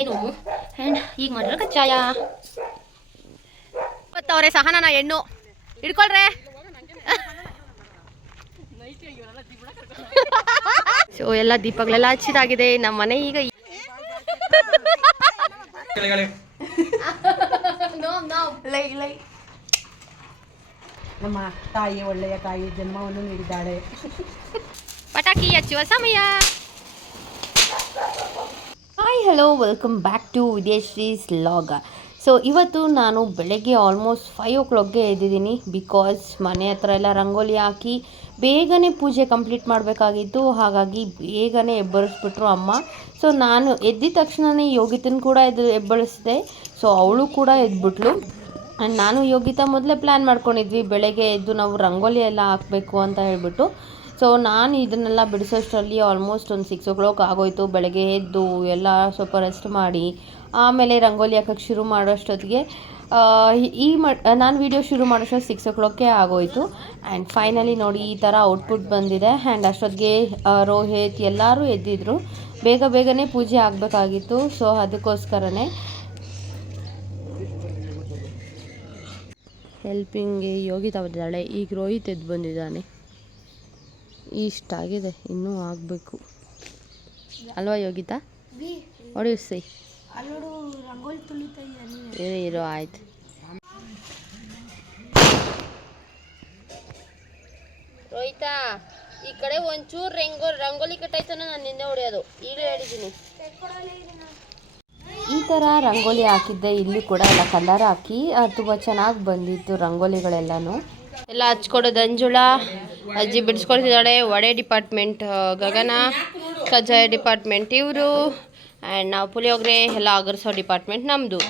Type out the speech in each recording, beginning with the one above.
ಏನು? ಆ್ಯಂಡ್ ಈಗ ಮಾಡಿರೋ ಕಚ್ಚಾಯ ಅವರೇ ಸಹನನ ಹೆಣ್ಣು. ಹಿಡ್ಕೊಳ್ರೆ. ಸೊ ಎಲ್ಲ ದೀಪಗಳೆಲ್ಲ ಹಚ್ಚಿದಾಗಿದೆ. ನಮ್ಮ ಮನೆ ಈಗ ನಮ್ಮ ತಾಯಿ ಒಳ್ಳೆಯ ತಾಯಿ ಜನ್ಮವನ್ನು ನೀಡಿದ್ದಾಳೆ. ಪಟಾಕಿ ಹಚ್ಚುವ ಸಮಯ. ಹಲೋ ವೆಲ್ಕಮ್ ಬ್ಯಾಕ್ ಟು ವಿದೇಶ್ರೀಸ್ ಲಾಗ ಸೊ ಇವತ್ತು ನಾನು ಬೆಳಗ್ಗೆ ಆಲ್ಮೋಸ್ಟ್ ಫೈವ್ ಓ ಕ್ಲಾಕ್ಗೆ ಎದ್ದಿದ್ದೀನಿ ಬಿಕಾಸ್ ಮನೆ ಹತ್ರ ಎಲ್ಲ ರಂಗೋಲಿ ಹಾಕಿ ಬೇಗನೆ ಪೂಜೆ ಕಂಪ್ಲೀಟ್ ಮಾಡಬೇಕಾಗಿತ್ತು. ಹಾಗಾಗಿ ಬೇಗನೆ ಎಬ್ಬರಿಸ್ಬಿಟ್ರು ಅಮ್ಮ. ಸೊ ನಾನು ಎದ್ದಿದ ತಕ್ಷಣವೇ ಯೋಗಿತನ ಕೂಡ ಎದ್ದು ಎಬ್ಬಳಿಸಿದೆ ಸೊ ಅವಳು ಕೂಡ ಎದ್ಬಿಟ್ಲು. ನಾನು ಯೋಗಿತಾ ಮೊದಲೇ ಪ್ಲ್ಯಾನ್ ಮಾಡ್ಕೊಂಡಿದ್ವಿ ಬೆಳಗ್ಗೆ ಎದ್ದು ನಾವು ರಂಗೋಲಿ ಎಲ್ಲ ಹಾಕಬೇಕು ಅಂತ ಹೇಳ್ಬಿಟ್ಟು. ಸೊ ನಾನು ಇದನ್ನೆಲ್ಲ ಬಿಡಿಸೋಷ್ಟರಲ್ಲಿ ಆಲ್ಮೋಸ್ಟ್ ಒಂದು ಸಿಕ್ಸ್ ಓ ಕ್ಲಾಕ್ ಆಗೋಯ್ತು. ಬೆಳಗ್ಗೆ ಎದ್ದು ಎಲ್ಲ ಸ್ವಲ್ಪ ರೆಸ್ಟ್ ಮಾಡಿ, ಆಮೇಲೆ ರಂಗೋಲಿ ಹಾಕಕ್ಕೆ ಶುರು ಮಾಡೋಷ್ಟೊತ್ತಿಗೆ ಈ ಮ, ನಾನು ವಿಡಿಯೋ ಶುರು ಮಾಡೋಷ್ಟು ಸಿಕ್ಸ್ ಓ ಕ್ಲಾಕೇ ಆಗೋಯ್ತು. ಆ್ಯಂಡ್ ಫೈನಲಿ ನೋಡಿ ಈ ಥರ ಔಟ್ಪುಟ್ ಬಂದಿದೆ. ಆ್ಯಂಡ್ ಅಷ್ಟೊತ್ತಿಗೆ ರೋಹಿತ್ ಎಲ್ಲರೂ ಎದ್ದಿದ್ರು. ಬೇಗ ಬೇಗನೆ ಪೂಜೆ ಆಗಬೇಕಾಗಿತ್ತು. ಸೊ ಅದಕ್ಕೋಸ್ಕರನೇ. ಹೆಲ್ಪಿಂಗ್ ಯೋಗಿತಾ ಬಂದಿದ್ದಾಳೆ ಈಗ ರೋಹಿತ್ ಎದ್ದು ಬಂದಿದ್ದಾನೆ. ಇಷ್ಟಾಗಿದೆ ಇನ್ನೂ ಆಗಬೇಕು. ಅಲ್ವಾ ಯೋಗಿತಾ? ಹೊಡಿಸಿ ಇರು ಇರು ಆಯ್ತು. ರೋಹಿತಾ ಈ ಕಡೆ ಒಂಚೂರು ರಂಗೋ ರಂಗೋಲಿ ಕಟ್ಟಾಯ್ತಾನ ನಾನು ನಿನ್ನೆ ಹೊಡೆಯೋದು. ಈಗ ಹೇಳಿದ್ದೀನಿ ಈ ಥರ ರಂಗೋಲಿ ಹಾಕಿದ್ದೆ ಇಲ್ಲಿ ಕೂಡ ಎಲ್ಲ ಕಲರ್ ಹಾಕಿ ತುಂಬ ಚೆನ್ನಾಗಿ ಬಂದಿತ್ತು ರಂಗೋಲಿಗಳೆಲ್ಲನೂ. ಎಲ್ಲ ಹಚ್ಕೊಡೋದು ಅಂಜುಳ. ಅಜ್ಜಿ ಬಿಡಿಸ್ಕೊಡ್ತಿದ್ದಾಳೆ. ವಡೆ ಡಿಪಾರ್ಟ್ಮೆಂಟ್ ಗಗನ ಕಜ್ಜಾಯ ಡಿಪಾರ್ಟ್ಮೆಂಟ್ ಇವರು. ಆ್ಯಂಡ್ ನಾವು ಪುಳಿಯೋಗರೆ ಎಲ್ಲ ಆಗರ್ಸೋ ಡಿಪಾರ್ಟ್ಮೆಂಟ್ ನಮ್ಮದು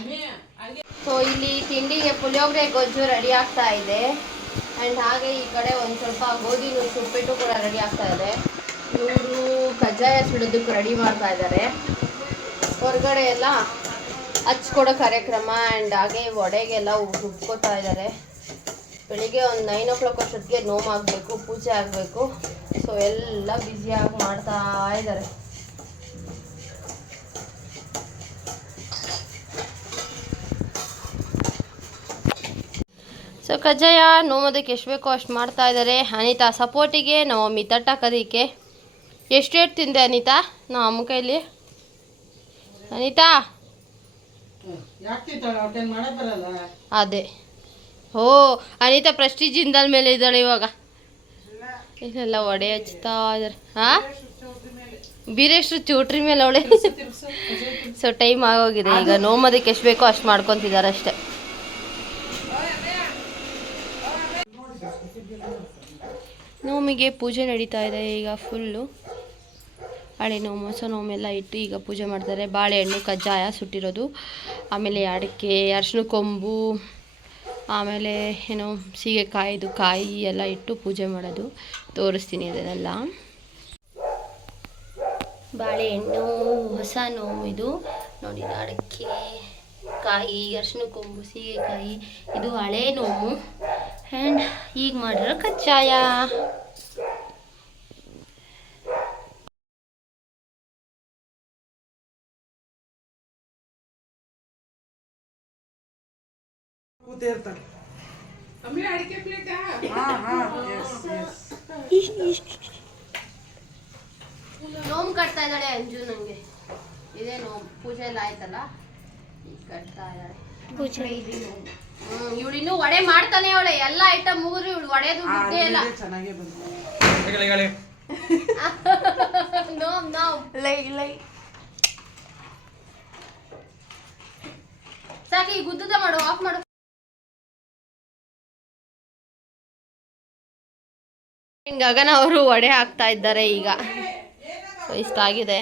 ಸೊ ಇಲ್ಲಿ ತಿಂಡಿಗೆ ಪುಳಿಯೋಗರೆ ಗೊಜ್ಜು ರೆಡಿ ಆಗ್ತಾ ಇದೆ. ಆ್ಯಂಡ್ ಹಾಗೆ ಈ ಕಡೆ ಒಂದು ಸ್ವಲ್ಪ ಗೋಧಿ ನುಚ್ಚು ಉಪ್ಪಿಟ್ಟು ಕೂಡ ರೆಡಿ ಆಗ್ತಾ ಇದೆ. ಇವರು ಕಜ್ಜಾಯ ಸುಡೋದಕ್ಕೆ ರೆಡಿ ಮಾಡ್ತಾ ಇದ್ದಾರೆ ಹೊರಗಡೆ ಎಲ್ಲ ಹಚ್ಕೊಡೋ ಕಾರ್ಯಕ್ರಮ. ಆ್ಯಂಡ್ ಹಾಗೆ ವಡೆಗೆಲ್ಲ ಉಬ್ಕೋತಾ ಇದ್ದಾರೆ ಬೆಳಿಗ್ಗೆ ಒಂದು ನೈನ್ ಓ ಕ್ಲಾಕ್ ಅಷ್ಟೊತ್ತಿಗೆ ನೋಮ್ ಆಗಬೇಕು ಪೂಜೆ ಆಗಬೇಕು. ಸೊ ಎಲ್ಲ ಬ್ಯುಸಿಯಾಗಿ ಮಾಡ್ತಾ ಇದ್ದಾರೆ. ಸೊ ಕಜ್ಜಾಯ ನೋಮೋದಕ್ಕೆ ಎಷ್ಟು ಬೇಕೋ ಅಷ್ಟು ಮಾಡ್ತಾ ಇದ್ದಾರೆ. ಅನಿತಾ ಸಪೋರ್ಟಿಗೆ ನವಮಿ ತಟ್ಟಾಕೋದಕ್ಕೆ ಎಷ್ಟು ಏಟ್ ತಿಂದೆ ಅನಿತಾ? ನಾವು ಅಮ್ಮ ಕೈಲಿ. ಅನಿತಾ? ಅದೇ. ಓ ಅನಿತಾ ಪ್ರೆಸ್ಟೀಜ್ ಜಿಂದಾಲ್ ಮೇಲೆ ಇದ್ದಾಳೆ ಇವಾಗ. ಇಲ್ಲೆಲ್ಲ ಒಡೆ ಹಚ್ತಾ ಇದಾರೆ. ಹಾ ಬೀರೇಶ್ರು ಚೌಟ್ರಿ ಮೇಲೆ ಅವಳೆ. ಸೊ ಟೈಮ್ ಆಗೋಗಿದೆ. ಈಗ ನೋಮದಕ್ಕೆ ಎಷ್ಟು ಬೇಕೋ ಅಷ್ಟು ಮಾಡ್ಕೊತಿದ್ದಾರೆ ಅಷ್ಟೇ. ನೋಮಿಗೆ ಪೂಜೆ ನಡೀತಾ ಇದೆ ಈಗ ಫುಲ್ಲು ಹಳೆ ನೋವು ಹೊಸ ನೋಮೆಲ್ಲ ಇಟ್ಟು ಈಗ ಪೂಜೆ ಮಾಡ್ತಾರೆ. ಬಾಳೆಹಣ್ಣು ಕಜ್ಜಾಯ ಸುಟ್ಟಿರೋದು. ಆಮೇಲೆ ಅಡಿಕೆ ಅರ್ಶಿನ ಕೊಂಬು. ಆಮೇಲೆ ಏನೋ ಸೀಗೆಕಾಯಿದು ಕಾಯಿ ಎಲ್ಲ ಇಟ್ಟು ಪೂಜೆ ಮಾಡೋದು. ತೋರಿಸ್ತೀನಿ ಅದನ್ನೆಲ್ಲ ಬಾಳೆಹಣ್ಣು, ಹೊಸ ನೋವು ಇದು. ನೋಡಿ ಅಡಕೆ ಕಾಯಿ, ಅರ್ಶಿನ ಕೊಂಬು, ಸೀಗೆಕಾಯಿ. ಇದು ಹಳೆ ನೋವು. ಆ್ಯಂಡ್ ಈಗ ಮಾಡಿರೋ ಕಜ್ಜಾಯ. ಕೂತೇ ಇರ್ತಾರೆ. ಹಾ ಹಾ ಎಸ್ ಎಸ್ ನೋಮ್ ಕಟ್ತಾ ಇದ್ದಾಳೆ ಅಂಜು ನನಗೆ ಇದೇ ನೋಮ್ ಪೂಜೆ ಎಲ್ಲ ಆಯ್ತಲ್ಲ? ಈಗ ಕಟ್ತಾ ಇದ್ದಾಳೆ. ಪೂಜೆ. ಹ್ಮ್ ಇವಳು ಇನ್ನೂ ವಡೆ ಮಾಡ್ತಾನೆ ಅವಳೆ. ಎಲ್ಲ ಐಟಮ್ ಮುಗಿದ್ರು ಇವಳು ವಡೆದು ಬಿಟ್ಟೇ ಇಲ್ಲ. ಅಡುಗೆ ಚೆನ್ನಾಗೇ ಬಂತು. ನೋಮ್ ನೋಮ್ ಲೈ ಲೈ. ಸಾಕು ಈಗ ಉದ್ದುದ ಮಾಡು ಆಫ್ ಮಾಡು. ಗಗನ ಅವರು ವಡೆ ಹಾಕ್ತಾ ಇದ್ದಾರೆ ಈಗ. ಇಷ್ಟ ಆಗಿದೆ.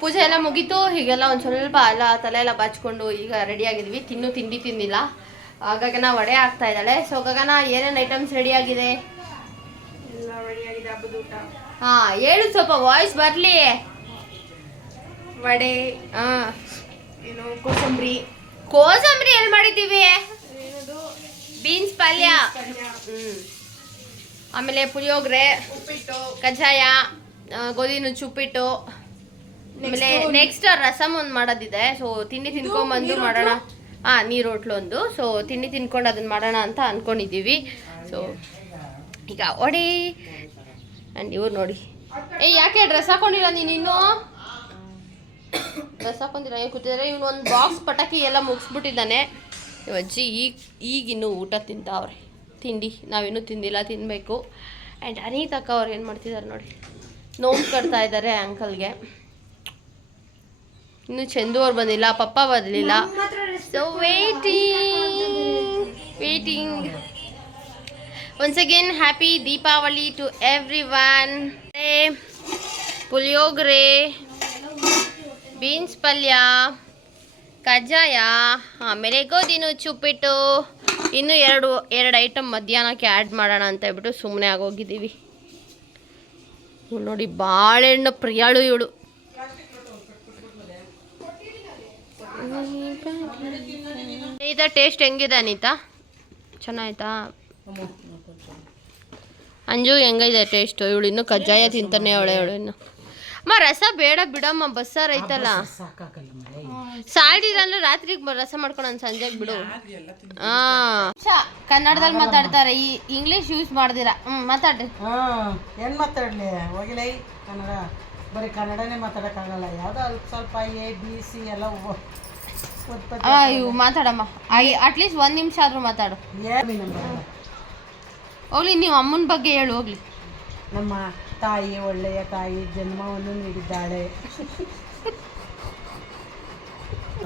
ಪೂಜೆ ಎಲ್ಲ ಮುಗೀತು. ಹೀಗೆಲ್ಲ ಒಂದು ಸ್ವಲ್ಪ ಎಲ್ಲ ತಲೆ ಎಲ್ಲ ಬಾಚ್ಕೊಂಡು ಈಗ ರೆಡಿ ಆಗಿದ್ವಿ. ತಿನ್ನು ತಿಂಡಿ ತಿಂದಿಲ್ಲ. ಗಗನ ವಡೆ ಹಾಕ್ತಾ ಇದ್ದಾಳೆ. ಸೊ ಗಗನ ಏನೇನು ಐಟಮ್ಸ್ ರೆಡಿ ಆಗಿದೆ? ಹಾ ಹೇಳು ಸ್ವಲ್ಪ ವಾಯ್ಸ್ ಬರ್ಲಿ. ವಡೆ ಏನು ಕೋಸಂಬರಿ. ಕೋಸಂಬರಿ ಎಲ್ಲಿ ಮಾಡಿದ್ದೀವಿ? ಬೀನ್ಸ್ ಪಲ್ಯ. ಹ್ಮ್. ಆಮೇಲೆ ಪುಳಿಯೋಗರೆ ಉಪ್ಪಿಟ್ಟು. ಕಜ್ಜಾಯ ಗೋಧಿ ನುಚ್ಚುಪ್ಪಿಟ್ಟು ಆಮೇಲೆ ನೆಕ್ಸ್ಟ್ ರಸಮ್ ಒಂದು ಮಾಡೋದಿದೆ. ಸೊ ತಿಂಡಿ ತಿನ್ಕೊಂಬಂದು ಮಾಡೋಣ. ಹಾಂ ನೀರು ಹೋಟ್ಲು ಒಂದು. ಸೊ ತಿಂಡಿ ತಿನ್ಕೊಂಡು ಅದನ್ನ ಮಾಡೋಣ ಅಂತ ಅಂದ್ಕೊಂಡಿದ್ದೀವಿ ಸೊ ಈಗ ಒಡಿ ಅಂಡ್ ಇವ್ರು ನೋಡಿ. ಏ ಯಾಕೆ ಡ್ರೆಸ್ ಹಾಕೊಂಡಿಲ್ಲ ನೀನು ಇನ್ನೂ? ಡ್ರೆಸ್ ಹಾಕೊಂಡಿಲ್ಲ. ಏನು ಕೂತಿದ್ದಾರೆ ಇವನು ಒಂದು ಬಾಕ್ಸ್ ಪಟಾಕಿ ಎಲ್ಲ ಮುಗಿಸ್ಬಿಟ್ಟಿದ್ದಾನೆ. ಅಜ್ಜಿ ಈಗ ಈಗಿನ್ನೂ ಊಟ ತಿಂತಾವ್ರೆ. ತಿಂಡಿ, ನಾವಿನ್ನೂ ತಿಂದಿಲ್ಲ ತಿನ್ನಬೇಕು ಆ್ಯಂಡ್ ಅನಿತಕ್ಕ ಅವ್ರು ಏನು ಮಾಡ್ತಿದ್ದಾರೆ ನೋಡಿ. ನೋವು ಕಟ್ತಾ ಇದ್ದಾರೆ ಅಂಕಲ್ಗೆ. ಇನ್ನು ಚಂದು ಅವ್ರು ಬಂದಿಲ್ಲ, ಪಪ್ಪ ಬರಲಿಲ್ಲ so waiting waiting once again happy Deepavali to everyone puliyogare beans ಪಲ್ಯ ಕಜ್ಜಾಯ ಆಮೇಲೆ ಗೋಧಿನೂ ನುಚ್ಚುಪ್ಪಿಟ್ಟು ಇನ್ನೂ ಎರಡು ಎರಡು ಐಟಮ್ ಮಧ್ಯಾಹ್ನಕ್ಕೆ ಆ್ಯಡ್ ಮಾಡೋಣ ಅಂತ ಹೇಳ್ಬಿಟ್ಟು ಸುಮ್ಮನೆ ಆಗೋಗಿದ್ದೀವಿ. ನೋಡಿ, ಬಾಳೆಹಣ್ಣು ಪ್ರಿಯಾಳು ಇವಳು. ಇದ ಟೇಸ್ಟ್ ಹೆಂಗಿದೆ ಅನಿತಾ? ಚೆನ್ನಾಯ್ತಾ? ಅಂಜು, ಹೆಂಗಿದೆ ಟೇಸ್ಟು ಇವಳು ಇನ್ನು ಕಜ್ಜಾಯ ತಿಂತಾನೆ ಅವಳೆ ಅವಳು ಇನ್ನು. ಅಮ್ಮ, ರಸ ಬೇಡ ಬಿಡಮ್ಮ, ಬಸ್ಸಾರು ಐತಲ್ಲ. ಸಾಲ್ಟ್ ಇರಲ್ಲ ರಾತ್ರಿಗೆ ರಸ ಮಾಡ್ಕೊಂಡು ಸಂಜೆಗೆ ಬಿಡು. ಹಾ ಕನ್ನಡದಲ್ಲಿ ಮಾತಾಡ್ತಾರೆ ಈ ಇಂಗ್ಲಿಷ್ ಯೂಸ್ ಮಾಡ್ದಿರಾ. ಹ್ಮ್ ಮಾತಾಡ್ರಿ. ಏನ್ ಮಾತಾಡ್ಲಿ? ಹೋಗಿಲ್ಲ ಕನ್ನಡ. ಬರೀ ಕನ್ನಡನೇ ಮಾತಾಡಕ್ಕಾಗಲ್ಲ. ಯಾವ್ದೋ ಅಲ್ಪ ಸ್ವಲ್ಪ ಎ ಬಿ ಸಿ ಎಲ್ಲ ಇವು ಮಾತಾಡಮ್ಮ. ಅಟ್ಲೀಸ್ಟ್ ಒಂದ್ ನಿಮಿಷ ಆದ್ರೂ ಮಾತಾಡು. ಹೋಗ್ಲಿ ನೀವು ಅಮ್ಮನ ಬಗ್ಗೆ ಹೇಳು ಹೋಗ್ಲಿ. ನಮ್ಮ ತಾಯಿ ಒಳ್ಳೆಯ ತಾಯಿ ಜನ್ಮವನ್ನು ನೀಡಿದ್ದಾಳೆ.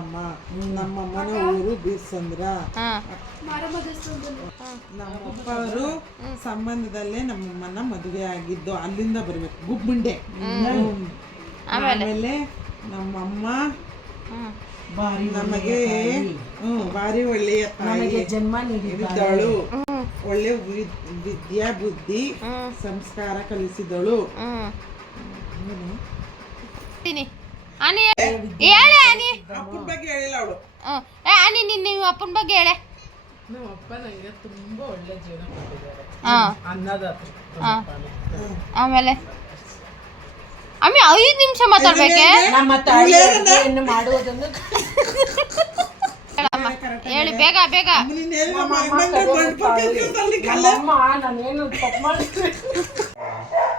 ನಮ್ಮ ನಮ್ಮ ಮನೆ ಊರು ಬೀರ್ಸಂದ್ರ ಹಾ. ನಮ್ಮಪ್ಪವರು ಸಂಬಂಧದಲ್ಲೇ ನಮ್ಮಮ್ಮನ ಮದುವೆ ಆಗಿದ್ದು ಅಲ್ಲಿಂದ ಬರ್ಬೇಕು ಗುಬ್ಬುಂಡೆ. ಆಮೇಲೆ? ನಮ್ಮಮ್ಮ ಬಾರಿ ನಮಗೆ ಹ್ಮ್ ಬಾರಿ ಒಳ್ಳೆಯ ತಾಯಿ. ಜನ್ಮ ನೀಡಿದ್ದಾಳು. ಒಳ್ಳೆ ವಿದ್ಯಾ ಬುದ್ಧಿ ಸಂಸ್ಕಾರ ಕಲಿಸಿದಳು. ಆನಿ ಹೇಳೆ ಆನಿ ಅಪ್ಪನ ಬಗ್ಗೆ ಹೇಳಿಲ್ಲ ಅವಳು. ಏ ಆನಿ ನಿನ್ನ ನೀವು ಅಪ್ಪನ ಬಗ್ಗೆ ಹೇಳೆ. ನಮ್ಮ ಅಪ್ಪ ನನಗೆ ತುಂಬಾ ಒಳ್ಳೆ ಜೀವನ ಕೊಟ್ಟಿದ್ದಾರೆ. ಹಾ. ಅನ್ನದಾತ ಹಾ. ಆಮೇಲೆ? ಅಮ್ಮಿ ಐದು ನಿಮಿಷ ಮಾತಾಡ್ಬೇಕೆ? ನಮ್ಮ ತಾಯಿ ಮಾಡುವುದನ್ನು ಹೇಳಿ ಬೇಗ ಬೇಗ.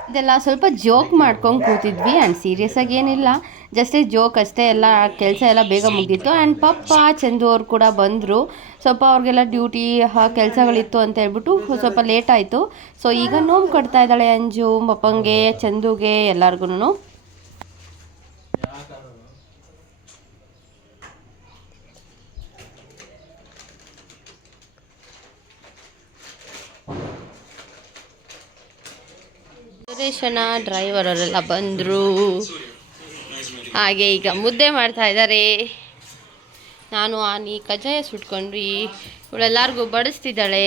ಇದೆಲ್ಲ ಸ್ವಲ್ಪ ಜೋಕ್ ಮಾಡ್ಕೊಂಡು ಕೂತಿದ್ವಿ ಆ್ಯಂಡ್ ಸೀರಿಯಸ್ ಆಗಿ ಏನಿಲ್ಲ. ಜಸ್ಟ್ ಜೋಕ್ ಅಷ್ಟೇ ಎಲ್ಲ ಕೆಲಸ ಎಲ್ಲ ಬೇಗ ಮುಗೀತು. ಆ್ಯಂಡ್ ಪಪ್ಪ ಚಂದು ಅವ್ರು ಕೂಡ ಬಂದರು. ಸ್ವಲ್ಪ ಅವ್ರಿಗೆಲ್ಲ ಡ್ಯೂಟಿ ಕೆಲಸಗಳಿತ್ತು ಅಂತ ಹೇಳ್ಬಿಟ್ಟು ಸ್ವಲ್ಪ ಲೇಟ್ ಆಯಿತು. ಸೊ ಈಗ ನೋವು ಕಟ್ತಾ ಇದ್ದಾಳೆ ಅಂಜು ಪಪ್ಪಂಗೆ ಚಂದುಗೆ ಎಲ್ಲರಿಗೂ ಸುರೇಶನ ಡ್ರೈವರ್ ಅವರೆಲ್ಲ ಬಂದರು. ಹಾಗೆ ಈಗ ಮುದ್ದೆ ಮಾಡ್ತಾ ಇದ್ದಾರೆ. ನಾನು ಆನಿ ಕಜ್ಜಾಯ ಸುಟ್ಕೊಂಡ್ವಿ ಇವಳೆಲ್ಲರಿಗೂ ಬಡಿಸ್ತಿದ್ದಾಳೆ.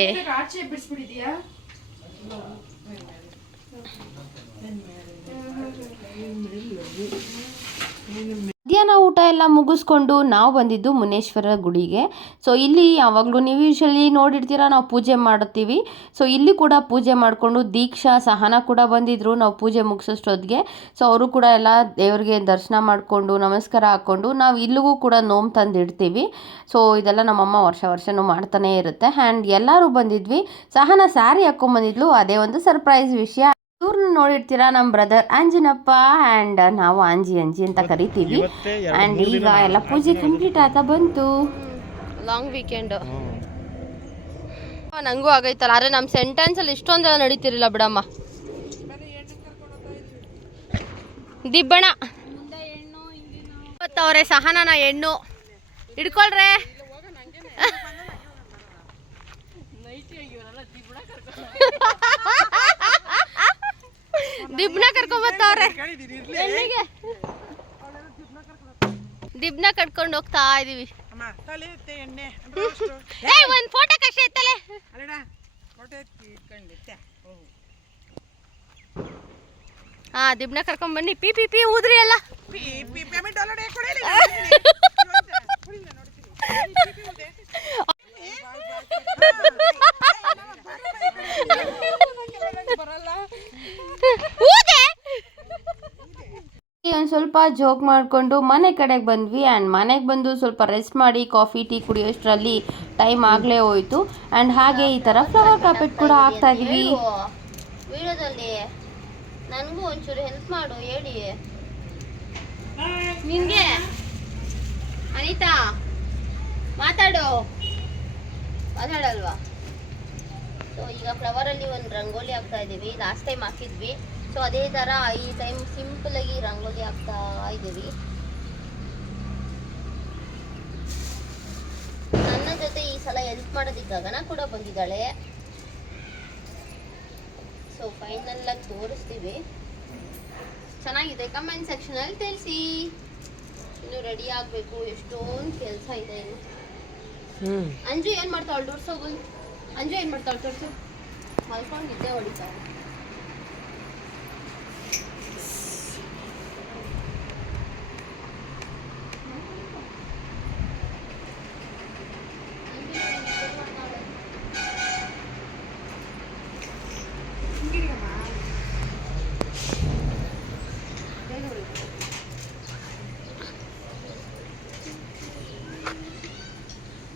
ಮಧ್ಯಾಹ್ನ ಊಟ ಎಲ್ಲ ಮುಗಿಸ್ಕೊಂಡು ನಾವು ಬಂದಿದ್ದು ಮುನೇಶ್ವರ ಗುಡಿಗೆ. ಸೊ ಇಲ್ಲಿ ಯಾವಾಗಲೂ ನೀವು ಯೂಶಲಿ ನೋಡಿರ್ತೀರ, ನಾವು ಪೂಜೆ ಮಾಡ್ತೀವಿ ಸೊ ಇಲ್ಲಿ ಕೂಡ ಪೂಜೆ ಮಾಡಿಕೊಂಡು ದೀಕ್ಷಾ, ಸಹನ ಕೂಡ ಬಂದಿದ್ದರು ನಾವು ಪೂಜೆ ಮುಗಿಸೋಷ್ಟೊತ್ತಿಗೆ. ಸೊ ಅವರು ಕೂಡ ಎಲ್ಲ ದೇವರಿಗೆ ದರ್ಶನ ಮಾಡಿಕೊಂಡು, ನಮಸ್ಕಾರ ಹಾಕ್ಕೊಂಡು ನಾವು ಇಲ್ಲಿಗೂ ಕೂಡ ನೋಮ್ ತಂದಿಡ್ತೀವಿ. ಸೊ ಇದೆಲ್ಲ ನಮ್ಮಮ್ಮ ವರ್ಷ ವರ್ಷನೂ ಮಾಡ್ತಾನೆ ಇರುತ್ತೆ. ಆ್ಯಂಡ್ ಎಲ್ಲರೂ ಬಂದಿದ್ವಿ. ಸಹನ ಸ್ಯಾರಿ ಹಾಕ್ಕೊಂಬಂದಿದ್ಲು ಅದೇ ಒಂದು ಸರ್ಪ್ರೈಸ್ ವಿಷಯ. ಇವ್ರನ್ನ ನೋಡಿರ್ತೀರಾ ನಮ್ಮ ಬ್ರದರ್ ಆಂಜಿನಪ್ಪ ಆ್ಯಂಡ್ ನಾವು ಆಂಜಿ ಅಂಜಿ ಅಂತ ಕರಿತೀವಿ. ಆ್ಯಂಡ್ ಈಗ ಎಲ್ಲ ಪೂಜೆ ಕಂಪ್ಲೀಟ್ ಆಗ್ತಾ ಬಂತು. ಲಾಂಗ್ ವೀಕೆಂಡ್ ನಂಗೂ ಆಗೈತಲ್ಲ ಅರೆ ನಮ್ಮ ಸೆಂಟೆನ್ಸಲ್ಲಿ ಇಷ್ಟೊಂದೆಲ್ಲ ನಡೀತಿರಲಿಲ್ಲ ಬಿಡಮ್ಮ. ದಿಬ್ಬಣ. ಅವರೇ ಸಹನನ ಹೆಣ್ಣು. ಹಿಡ್ಕೊಳ್ರೆ. ದಿಬ್ನ ಕರ್ಕೊಂಬತ್ತವ್ರೆ. ಎಲ್ಲಿಗೆ? ದಿಬ್ನ ಕಟ್ಕೊಂಡು ಹೋಗ್ತಾ ಇದೀವಿ. ಏಯ್ ಒಂದ್ ಫೋಟೋ ಕಷ್ಟ ಐತಲೆ ಹಾ ದಿಬ್ನ ಕರ್ಕೊಂಡ್ ಬನ್ನಿ ಪಿ ಪಿ ಪಿ ಊದ್ರಿ ಎಲ್ಲ ಪಿ ಪಿ ಪೇಮೆಂಟ್ ಅಲ್ಲಡೆ ಕೊಡಲಿ ಊದೆ ಒಂದು ಸ್ವಲ್ಪ ಜೋಕ್ ಮಾಡಿಕೊಂಡು ಮನೆ ಕಡೆಗೆ ಬಂದ್ವಿ ಆ್ಯಂಡ್ ಮನೆಗೆ ಬಂದು ಸ್ವಲ್ಪ ರೆಸ್ಟ್ ಮಾಡಿ ಕಾಫಿ ಟೀ ಕುಡಿಯೋಷ್ಟರಲ್ಲಿ ಟೈಮ್ ಆಗಲೇ ಹೋಯಿತು. ಆ್ಯಂಡ್ ಹಾಗೆ ಈ ಥರ ಫ್ಲವರ್ ಕಾರ್ಪೆಟ್ ಕೂಡ ಹಾಕ್ತಾ ಇದ್ವಿ. ವಿಡಿಯೋದಲ್ಲಿ ನನಗೂ ಒಂಚೂರು ಹೆಲ್ಪ್ ಮಾಡು ಹೇಳಿ. ನಿಮಗೆ ಅನಿತಾ ಮಾತಾಡು. ಮಾತಾಡಲ್ವಾ? ಸೊ ಈಗ ಫ್ಲವರಲ್ಲಿ ಒಂದು ರಂಗೋಲಿ ಹಾಕ್ತಾ ಇದ್ದೀವಿ. ಲಾಸ್ಟ್ ಟೈಮ್ ಹಾಕಿದ್ವಿ. ಸೊ ಅದೇ ಥರ ಈ ಟೈಮ್ ಸಿಂಪಲ್ ಆಗಿ ರಂಗೋಲಿ ಹಾಕ್ತಾ ಇದ್ದೀವಿ. ನನ್ನ ಜೊತೆ ಈ ಸಲ ಹೆಲ್ಪ್ ಮಾಡೋದಿಕ್ಕೆ ಗಗನ ಕೂಡ ಬಂದಿದ್ದಾಳೆ. ಸೊ ಫೈನಲ್ ಆಗಿ ತೋರಿಸ್ತೀವಿ. ಚೆನ್ನಾಗಿದೆ. ಕಮೆಂಟ್ ಸೆಕ್ಷನಲ್ಲಿ ತಿಳಿಸಿ. ಇನ್ನು ರೆಡಿ ಆಗಬೇಕು. ಎಷ್ಟೊಂದು ಕೆಲಸ ಇದೆ. ಇನ್ನು ಏನ್ ಅಂಜು ಏನು ಮಾಡ್ತಾವಳು ತೋರ್ಸೋಗು ಅಂಜು ಏನು ಮಾಡ್ತಾವಳು ತೋರ್ಸು. ಮಲ್ಕೊಂಡಿದ್ದೆ ಹೊಡಿತಾಳೆ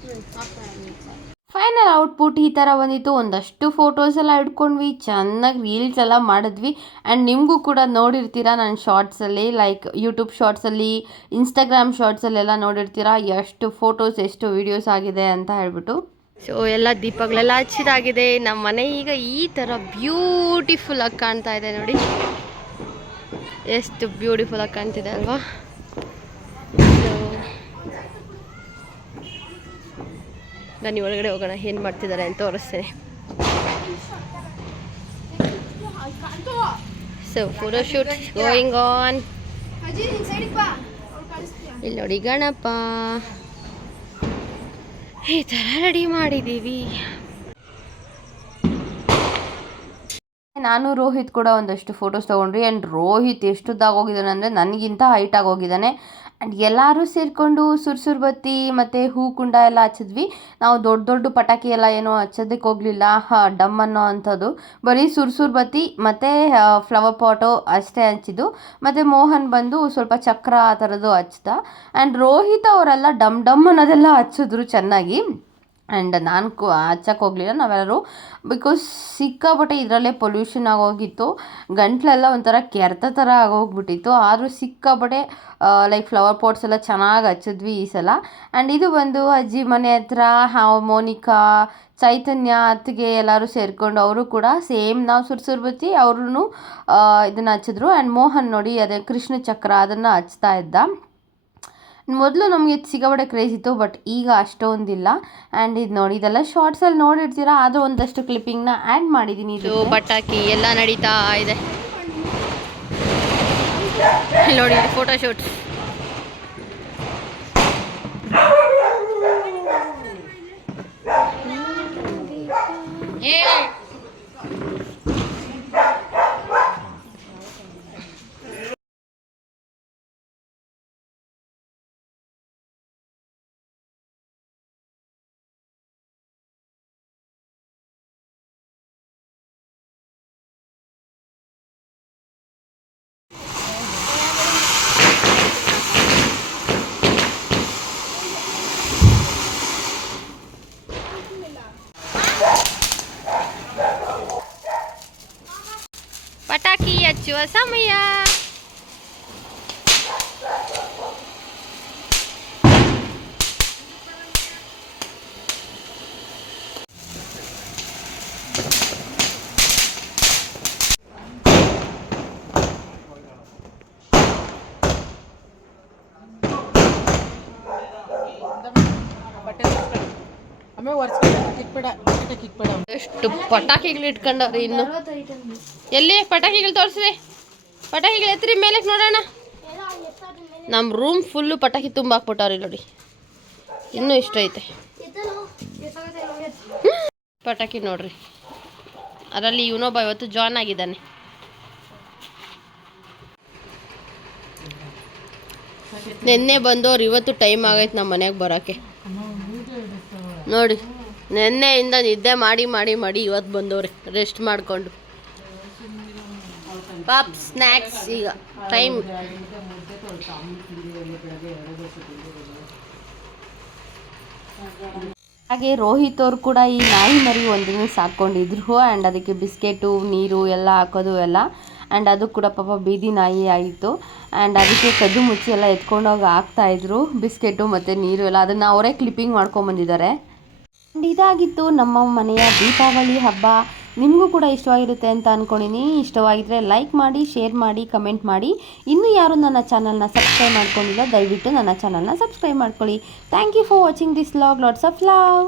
ಹ್ಞೂ ಹಾಕ್ತಾಳೆ ಫೈನಲ್ ಔಟ್ಪುಟ್ ಈ ಥರ ಬಂದಿತ್ತು. ಒಂದಷ್ಟು ಫೋಟೋಸ್ ಎಲ್ಲ ಇಟ್ಕೊಂಡ್ವಿ. ಚೆನ್ನಾಗಿ ರೀಲ್ಸ್ ಎಲ್ಲ ಮಾಡಿದ್ವಿ. ಆ್ಯಂಡ್ ನಿಮಗೂ ಕೂಡ ನೋಡಿರ್ತೀರ ನನ್ನ ಶಾರ್ಟ್ಸಲ್ಲಿ ಲೈಕ್ ಯೂಟ್ಯೂಬ್ ಶಾರ್ಟ್ಸಲ್ಲಿ ಇನ್ಸ್ಟಾಗ್ರಾಮ್ ಶಾರ್ಟ್ಸಲ್ಲೆಲ್ಲ ನೋಡಿರ್ತೀರ? ಎಷ್ಟು ಫೋಟೋಸ್ ಎಷ್ಟು ವೀಡಿಯೋಸ್ ಆಗಿದೆ ಅಂತ ಹೇಳ್ಬಿಟ್ಟು. ಸೊ ಎಲ್ಲ ದೀಪಗಳೆಲ್ಲ ಹಚ್ಚಿದಾಗಿದೆ. ನಮ್ಮ ಮನೆ ಈಗ ಈ ಥರ ಬ್ಯೂಟಿಫುಲ್ ಆಗಿ ಕಾಣ್ತಾ ಇದೆ ನೋಡಿ. ಎಷ್ಟು ಬ್ಯೂಟಿಫುಲ್ ಆಗಿ ಕಾಣ್ತಿದೆ ಅಲ್ವಾ? ಬನ್ನಿ ಒಳಗಡೆ ಹೋಗೋಣ, ಏನು ಮಾಡ್ತಿದ್ದಾರೆ ಅಂತ ತೋರಿಸ್ತೇನೆ. ಸೊ ಫೋಟೋಶೂಟ್ ಗೋಯಿಂಗ್ ಆನ್ ನಿನ್ ಇಲ್ಲಿ ನೋಡಿ ಗಣಪ. ಈ ಥರ ರೆಡಿ ಮಾಡಿದ್ದೀವಿ. ನಾನು ರೋಹಿತ್ ಕೂಡ ಒಂದಷ್ಟು ಫೋಟೋಸ್ ತೊಗೊಂಡ್ರಿ ಆ್ಯಂಡ್ ರೋಹಿತ್ ಎಷ್ಟು ಹೋಗಿದ್ದಾನೆ ಅಂದರೆ ನನಗಿಂತ ಹೈಟ್ ಹೋಗಿದ್ದಾನೆ. ಆ್ಯಂಡ್ ಎಲ್ಲರೂ ಸೇರಿಕೊಂಡು ಸುರ್ಸುರ್ ಬತ್ತಿ ಮತ್ತು ಹೂ ಕುಂಡ ಎಲ್ಲ ಹಚ್ಚಿದ್ವಿ. ನಾವು ದೊಡ್ಡ ದೊಡ್ಡ ಪಟಾಕಿ ಎಲ್ಲ ಏನೋ ಹಚ್ಚೋದಕ್ಕೆ ಹೋಗಲಿಲ್ಲ. ಡಮ್ ಅನ್ನೋ ಅಂಥದ್ದು. ಬರೀ ಸುರ್ಸುರ್ ಬತ್ತಿ ಮತ್ತು ಫ್ಲವರ್ ಪಾಟು ಅಷ್ಟೇ ಹಚ್ಚಿದ್ದು. ಮತ್ತು ಮೋಹನ್ ಬಂದು ಸ್ವಲ್ಪ ಚಕ್ರ ಆ ಥರದ್ದು ಹಚ್ಚಿದ. ಆ್ಯಂಡ್ ರೋಹಿತ್ ಅವರೆಲ್ಲ ಡಮ್ ಡಮ್ ಅನ್ನೋದೆಲ್ಲ ಹಚ್ಚಿದ್ರು ಚೆನ್ನಾಗಿ. ಆ್ಯಂಡ್ ನಾನು ಹಚ್ಚಕ್ಕೆ ಹೋಗಲಿಲ್ಲ. ನಾವೆಲ್ಲರೂ ಬಿಕಾಸ್ ಸಿಕ್ಕಾಪಟ್ಟೆ ಇದರಲ್ಲೇ ಪೊಲ್ಯೂಷನ್ ಆಗೋಗಿತ್ತು. ಗಂಟ್ಲೆಲ್ಲ ಒಂಥರ ಕೆರೆತ ಥರ ಆಗೋಗ್ಬಿಟ್ಟಿತ್ತು. ಆದರೂ ಸಿಕ್ಕಾಪಟ್ಟೆ ಲೈಕ್ ಫ್ಲವರ್ ಪಾಟ್ಸ್ ಎಲ್ಲ ಚೆನ್ನಾಗಿ ಹಚ್ಚಿದ್ವಿ ಈ ಸಲ. ಆ್ಯಂಡ್ ಇದು ಬಂದು ಅಜ್ಜಿ ಮನೆ ಹತ್ರ ಹಾವು ಮೋನಿಕಾ, ಚೈತನ್ಯ ಅತ್ತಿಗೆ ಎಲ್ಲರೂ ಸೇರಿಕೊಂಡು ಅವರು ಕೂಡ ಸೇಮ್ ನಾವು ಸುರ್ಸುರ್ ಬತ್ತಿ ಅವ್ರೂ ಇದನ್ನು ಹಚ್ಚಿದ್ರು. ಆ್ಯಂಡ್ ಮೋಹನ್ ನೋಡಿ ಅದೇ ಕೃಷ್ಣ ಚಕ್ರ ಅದನ್ನು ಹಚ್ತಾ ಇದ್ದ. ಮೊದಲು ನಮಗೆ ಸಿಕ್ಕಾಪಟ್ಟೆ ಕ್ರೇಜ್ ಇತ್ತು ಬಟ್ ಈಗ ಅಷ್ಟೊಂದಿಲ್ಲ. ಆ್ಯಂಡ್ ಇದು ನೋಡಿ, ಇದೆಲ್ಲ ಶಾರ್ಟ್ಸಲ್ಲಿ ನೋಡಿರ್ತೀರಾ ಆದರೂ ಒಂದಷ್ಟು ಕ್ಲಿಪ್ಪಿಂಗ್ನ ಆ್ಯಡ್ ಮಾಡಿದ್ದೀನಿ ಇದು ಪಟಾಕಿ, ಎಲ್ಲ ನಡೀತಾ ಇದೆ. ನೋಡಿ ಫೋಟೋ ಶೂಟ್ ಪಟಾಕಿ ಹಚ್ಚುವ ಸಮಯ ಎಷ್ಟು ಪಟಾಕಿಗಳು ಇಟ್ಕೊಂಡವ್ರಿ ಇನ್ನು? ಎಲ್ಲಿ ಪಟಾಕಿಗಳು ತೋರಿಸ್ರಿ ಪಟಾಕಿಗಳು ಎತ್ತರಿ ಮೇಲಕ್ಕೆ ನೋಡೋಣ. ನಮ್ಮ ರೂಮ್ ಫುಲ್ಲು ಪಟಾಕಿ ತುಂಬ ಹಾಕ್ಬಿಟ್ಟವ್ರಿ ನೋಡಿ. ಇನ್ನೂ ಇಷ್ಟ ಐತೆ. ಪಟಾಕಿ ನೋಡ್ರಿ. ಅದರಲ್ಲಿ ಇವನೊಬ್ಬ ಇವತ್ತು ಜಾಯ್ನ್ ಆಗಿದ್ದಾನೆ. ನಿನ್ನೆ ಬಂದವ್ರು ಇವತ್ತು ಟೈಮ್ ಆಗೈತೆ ನಮ್ಮ ಮನೆಗೆ ಬರೋಕ್ಕೆ ನೋಡಿ, ನಿನ್ನೆಯಿಂದ ನಿದ್ದೆ ಮಾಡಿ ಮಾಡಿ ಮಾಡಿ ಇವತ್ತು ಬಂದವ್ರೆ ರೆಸ್ಟ್ ಮಾಡಿಕೊಂಡು. ಪಾಪ್ ಸ್ನ್ಯಾಕ್ಸ್ ಈಗ ತಿಂದಿರೋದು ಹಾಗೆ ರೋಹಿತ್ ಅವ್ರು ಕೂಡ ಈ ನಾಯಿ ಮರಿ ಒಂದಿನ ಸಾಕೊಂಡಿದ್ರು ಆ್ಯಂಡ್ ಅದಕ್ಕೆ ಬಿಸ್ಕೆಟು, ನೀರು ಎಲ್ಲ ಹಾಕೋದು ಎಲ್ಲ. ಆ್ಯಂಡ್ ಅದು ಕೂಡ ಪಾಪ ಬೀದಿ ನಾಯಿ ಆಯಿತು. ಆ್ಯಂಡ್ ಅದಕ್ಕೆ ಕದ್ದು ಮುಚ್ಚಿ ಎಲ್ಲ ಎತ್ಕೊಂಡೋಗಿ ಹಾಕ್ತಾಯಿದ್ರು ಬಿಸ್ಕೆಟು ಮತ್ತು ನೀರು ಎಲ್ಲ. ಅದನ್ನು ಅವರೇ ಕ್ಲಿಪ್ಪಿಂಗ್ ಮಾಡ್ಕೊಂಬಂದಿದ್ದಾರೆ ಇದಾಗಿತ್ತು ನಮ್ಮ ಮನೆಯ ದೀಪಾವಳಿ ಹಬ್ಬ. ನಿಮಗೂ ಕೂಡ ಇಷ್ಟವಾಗಿರುತ್ತೆ ಅಂತ ಅಂದ್ಕೊಂಡಿನಿ ಇಷ್ಟವಾಗಿದ್ದರೆ ಲೈಕ್ ಮಾಡಿ ಶೇರ್ ಮಾಡಿ ಕಮೆಂಟ್ ಮಾಡಿ. ಇನ್ನೂ ಯಾರು ನನ್ನ ಚಾನಲ್ನ ಸಬ್ಸ್ಕ್ರೈಬ್ ಮಾಡ್ಕೊಂಡಿಲ್ಲ, ದಯವಿಟ್ಟು ನನ್ನ ಚಾನಲ್ನ ಸಬ್ಸ್ಕ್ರೈಬ್ ಮಾಡ್ಕೊಳ್ಳಿ. Thank you for watching this log lots of love